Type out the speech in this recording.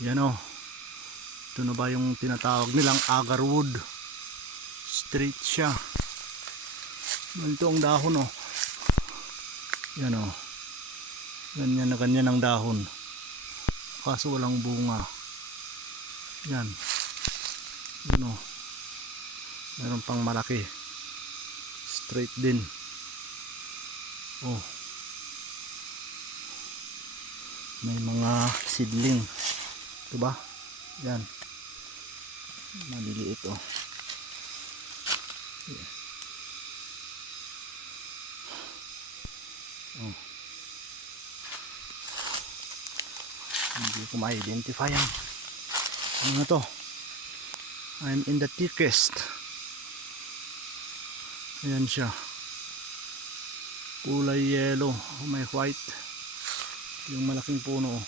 Yan o. Ito na ba yung tinatawag nilang agarwood? Straight siya. Ganito ang dahon o. Yan o. Ganyan na ganyan ang dahon. Kaso walang bunga. Yan. Yan o. Meron pang malaki. Straight din. Oh. May mga seedling. Ito ba? Yan. Maliliit oh. Oh. Hindi ko ma-identify yan. Ano na to? I'm in the thickest. Ayan siya. Kulay yellow. May white. Yung malaking puno oh.